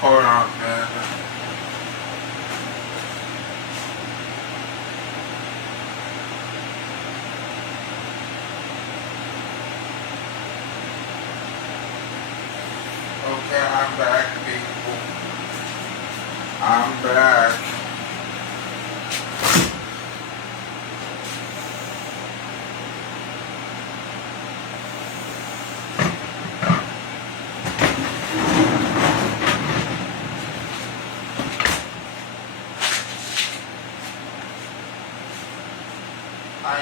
Hold on, man. Okay, I'm back, people. I'm back.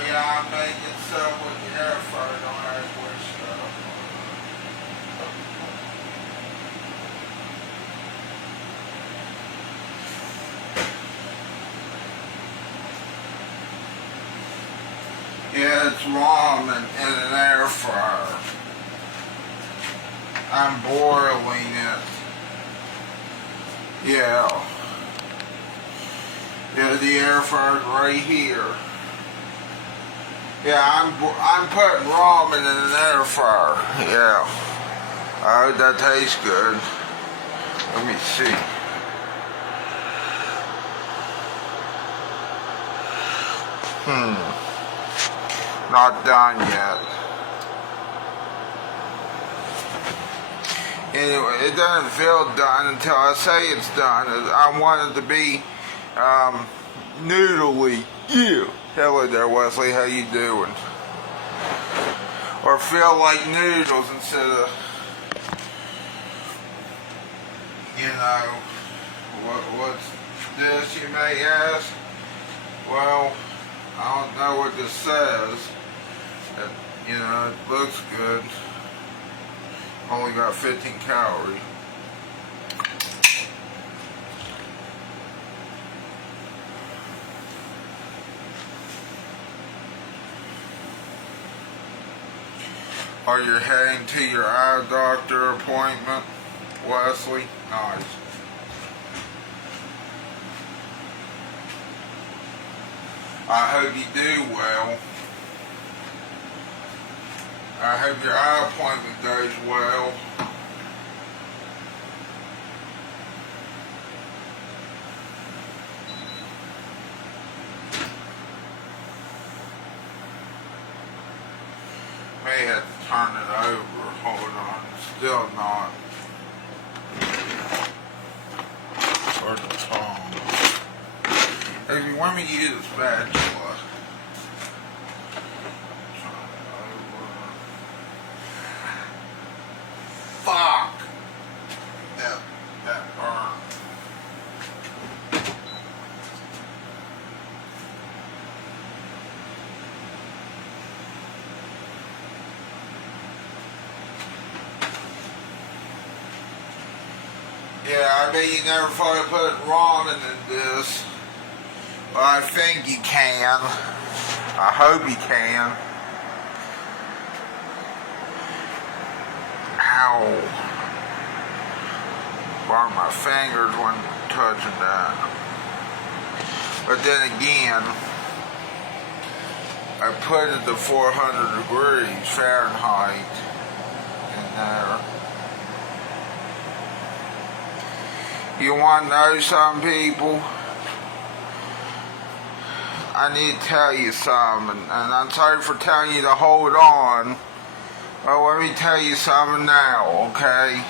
Yeah, I'm making stuff with the air fryer, don't ask what stuff. Yeah, it's ramen in an air fryer. I'm boiling it. Yeah. Yeah, the air fryer's right here. Yeah, I'm putting ramen in an air fryer. Yeah. I hope that tastes good. Let me see. Not done yet. Anyway, it doesn't feel done until I say it's done. I want it to be noodly. Yeah. Hello there, Wesley. How you doing? Or feel like noodles instead of, you know, what's this, you may ask? Well, I don't know what this says. You know, it looks good. Only got 15 calories. Are you heading to your eye doctor appointment, Wesley? Nice. I hope you do well. I hope your eye appointment goes well. May have to turn it over. Hold on. Still not. Or the tongue. If you want me to use a spatula. Turn it over. Fuck! That burned. Yeah, I bet you never thought of putting ramen in this. Well, I think you can. I hope you can. Ow. Burned my fingers when touching that. But then again, I put it to 400 degrees Fahrenheit in there. You want to know something, people? I need to tell you something, and I'm sorry for telling you to hold on. Well, let me tell you something now, okay?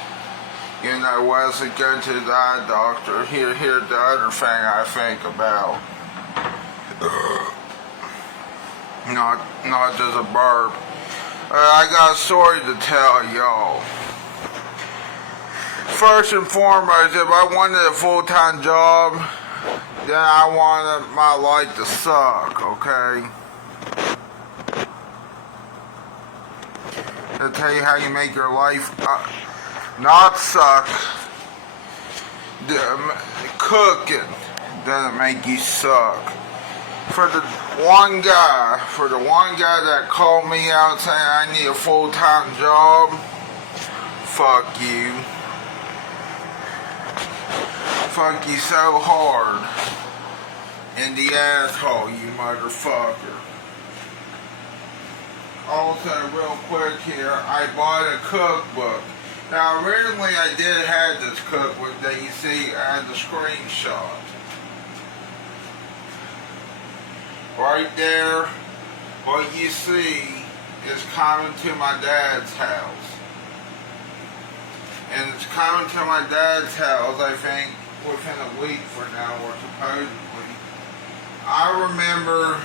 You know, Wesley, going to the eye doctor. Here's the other thing I think about. Not just a burp. I got a story to tell y'all. First and foremost, if I wanted a full-time job, then I wanted my life to suck, okay? I'll tell you how you make your life not suck. Cooking doesn't make you suck. For the one guy that called me out saying I need a full-time job, fuck you. Fuck you so hard in the asshole, you motherfucker. Also, real quick here, I bought a cookbook. Now, originally I did have this cookbook that you see I had the screenshot. Right there, what you see is coming to my dad's house. And it's coming to my dad's house, I think, within a week from now, or supposedly. I remember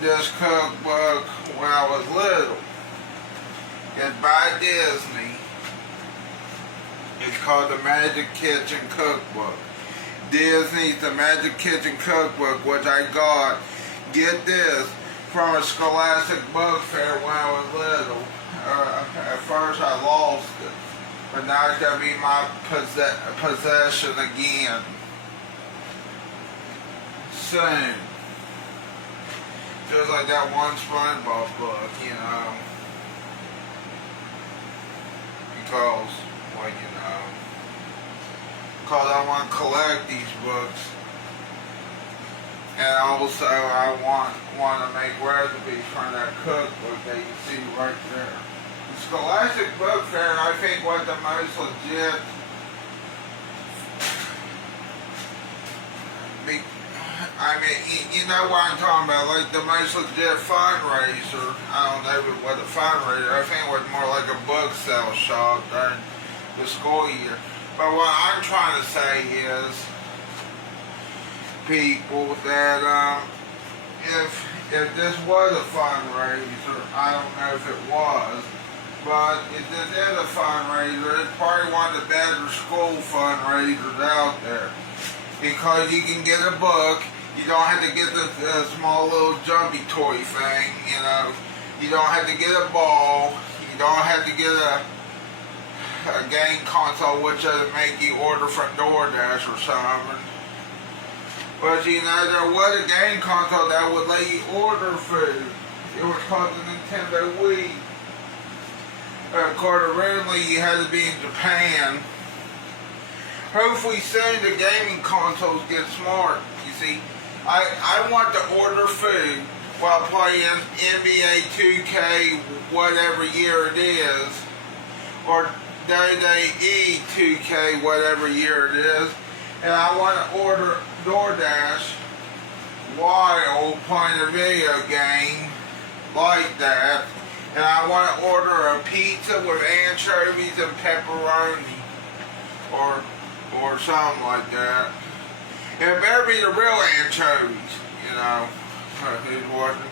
this cookbook when I was little. It's by Disney. It's called the Magic Kitchen Cookbook. Disney's The Magic Kitchen Cookbook, which I got, get this, from a Scholastic book fair when I was little. At first I lost it, but now it's going to be my possession again. Soon. Just like that one SpongeBob book, you know. Because, well, you know, because I want to collect these books, and also I want to make recipes from that cookbook that you see right there. The Scholastic Book Fair, I think, was the most legit. I mean, you know what I'm talking about, like the most legit fundraiser. I don't know if it was a fundraiser. I think it was more like a book sale shop during the school year. But what I'm trying to say is, people, that if this was a fundraiser, I don't know if it was, but if this is a fundraiser, it's probably one of the better school fundraisers out there. Because you can get a book, you don't have to get the small little jumpy toy thing, you know. You don't have to get a ball, you don't have to get a game console, which doesn't make you order from DoorDash or something. But you know, there was a game console that would let you order food. It was called the Nintendo Wii. Of course, originally you had to be in Japan. Hopefully soon the gaming consoles get smart. You see, I want to order food while playing NBA 2K whatever year it is, or WWE 2K whatever year it is, and I want to order DoorDash while playing a video game like that, and I want to order a pizza with anchovies and pepperoni, or something like that. And it better be the real anchovies, you know. Who's watching?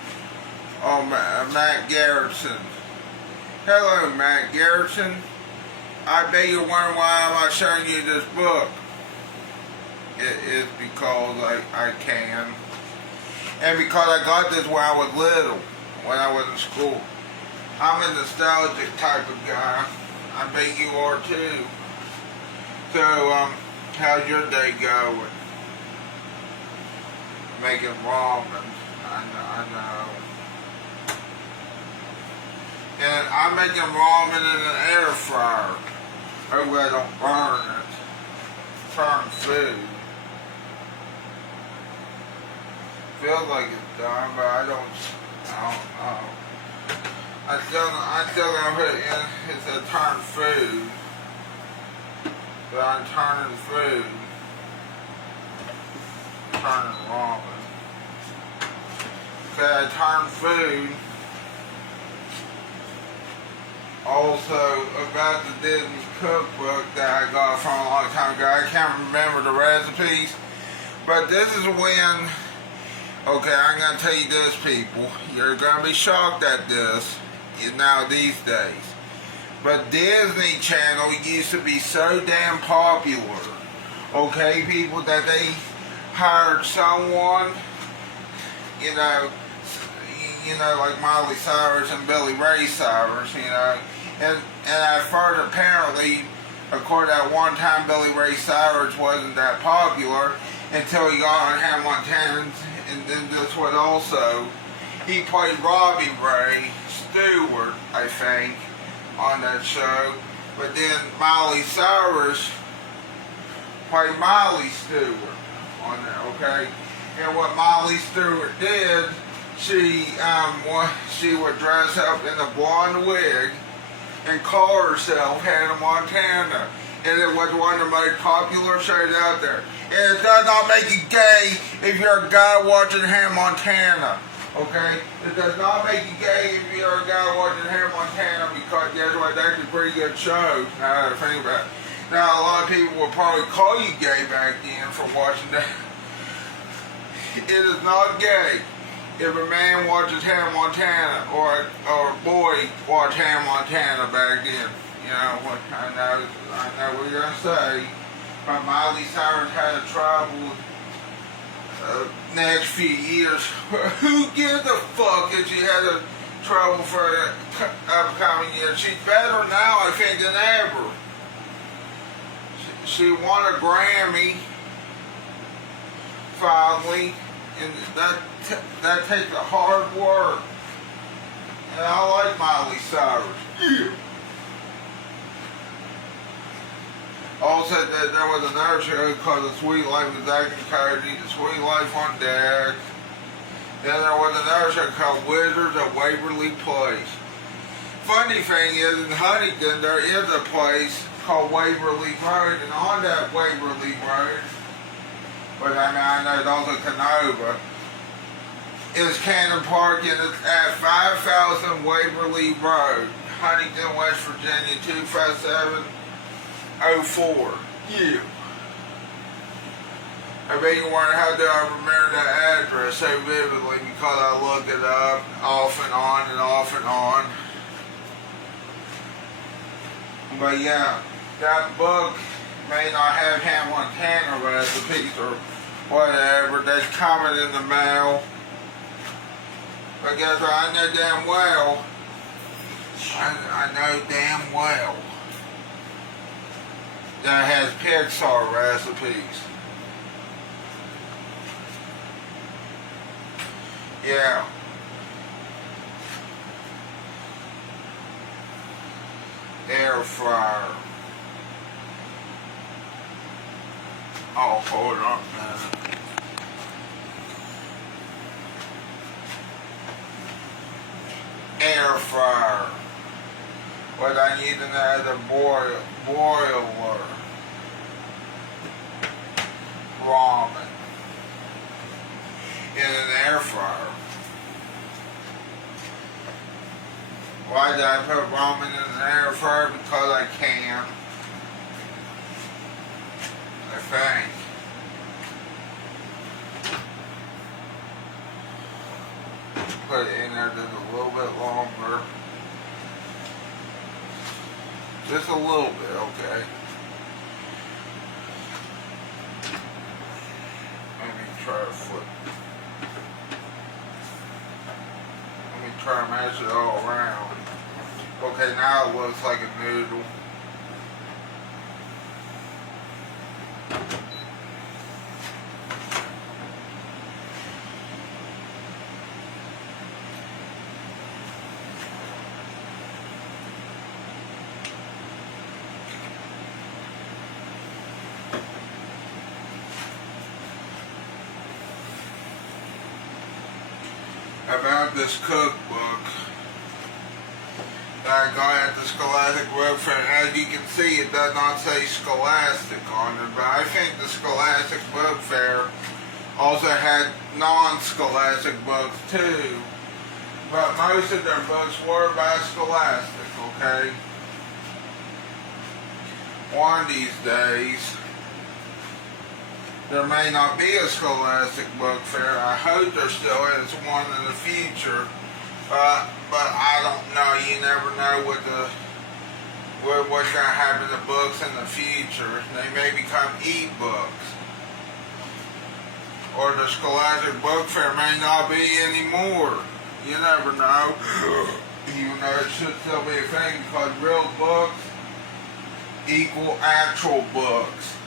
Oh, Matt Garrison. Hello, Matt Garrison. I bet you're wondering why I'm not showing you this book. It is because I can. And because I got this when I was little, when I was in school. I'm a nostalgic type of guy. I bet you are too. So, how's your day going? Making ramen. I know. And I'm making ramen in an air fryer. Hopefully I don't burn it. Burn food. Feels like it's done, but I don't know. I still gonna put it in. It's a turn food. But I'm turning food. Turning ramen. Okay, I turn food. Also, about the Disney cookbook that I got from a long time ago. I can't remember the recipes. But this is when, okay, I'm going to tell you this, people. You're going to be shocked at this now these days. But Disney Channel used to be so damn popular, okay, people, that they hired someone, you know, like Miley Cyrus and Billy Ray Cyrus, you know, and at first apparently, according to that one time, Billy Ray Cyrus wasn't that popular until he got on Hannah Montana, and then this was also, he played Robbie Ray Stewart, I think, on that show, but then Miley Cyrus played Miley Stewart on that, okay? And what Miley Stewart did, she would dress up in a blonde wig, and call herself Hannah Montana. And it was one of the most popular shows out there. And it does not make you gay if you're a guy watching Hannah Montana. Okay? It does not make you gay if you're a guy watching Hannah Montana, because guess what? That's a pretty good show. Now that I think about it. Now a lot of people will probably call you gay back then for watching that. It is not gay if a man watches Hannah Montana or a boy watched Hannah Montana back then. You know what? I know what you're gonna say. But Miley Cyrus had trouble next few years. Who gives a fuck if she had a trouble for the upcoming year? She's better now, I think, than ever. She won a Grammy finally, and that takes a hard work. And I like Miley Cyrus. Yeah. Also, there was another show called The Sweet Life of Zack and Cody, The Sweet Life on Deck. Then there was another show called Wizards of Waverly Place. Funny thing is, in Huntington, there is a place called Waverly Road, and on that Waverly Road, but I know it's also Canova, is Cannon Park, and it's at 5000 Waverly Road, Huntington, West Virginia, 25704. Yeah. I bet you wonder how do I remember that address so vividly, because I looked it up off and on and off and on. But yeah, that book may not have Hannah Montana recipes or whatever. That's coming in the mail. But guess what? I know damn well. I know damn well that has Pixar recipes. Yeah. Air fryer. Oh, hold on a minute. Air fryer. What I need another boiler. Ramen. In an air fryer. Why did I put ramen in an air fryer? Because I can. I think. Put it in there just a little bit longer. Just a little bit, okay. Let me try to flip. Let me try to mash it all around. Okay, now it looks like a noodle. About this cookbook that I got at the Scholastic Book Fair. As you can see, it does not say Scholastic on it, but I think the Scholastic Book Fair also had non-Scholastic books too. But most of their books were by Scholastic, okay? One of these days, there may not be a Scholastic Book Fair. I hope there still is one in the future. But I don't know. You never know what's going to happen to books in the future. They may become e-books. Or the Scholastic Book Fair may not be anymore. You never know. Even though it should still be a thing, because real books equal actual books.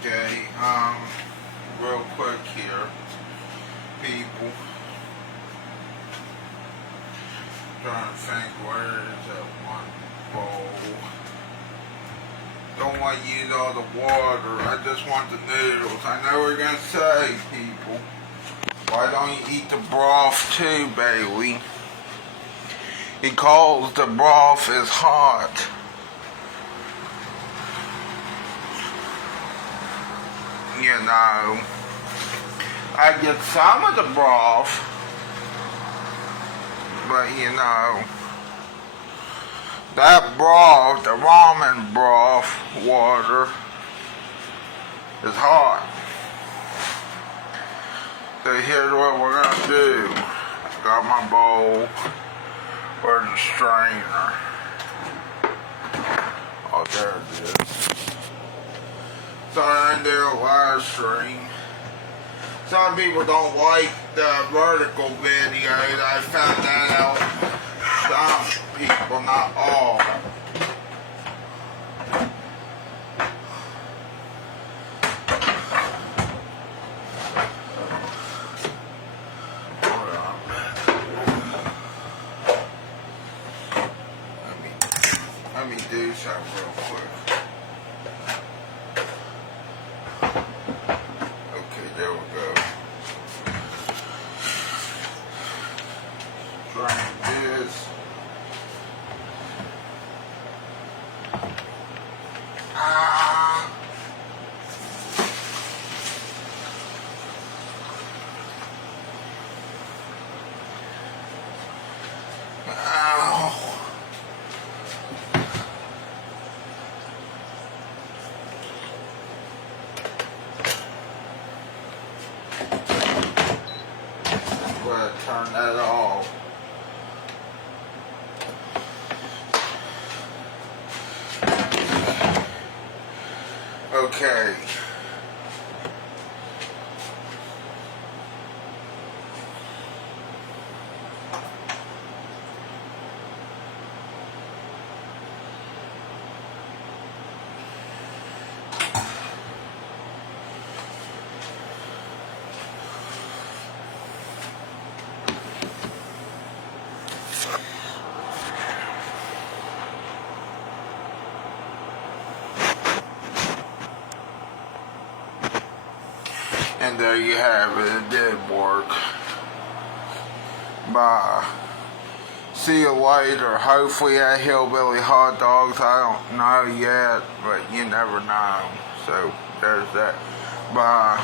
Okay, real quick here, people. think, where is that one bowl? Don't want to use all the water. I just want the noodles. I know we're going to say, people, why don't you eat the broth too, Bailey? Because the broth is hot. You know, I get some of the broth, but you know, that broth, the ramen broth water, is hot. So here's what we're gonna do. Got my bowl. Where's the strainer? Oh, there it is. So I did a live stream. Some people don't like the vertical videos. I found that out. Some people, not all. Let me do something real quick. Okay, there we go. Drain this. Turn that off. Okay. And there you have it. It did work. Bye. See you later. Hopefully that hillbilly hot dogs, I don't know yet, but you never know. So there's that. Bye.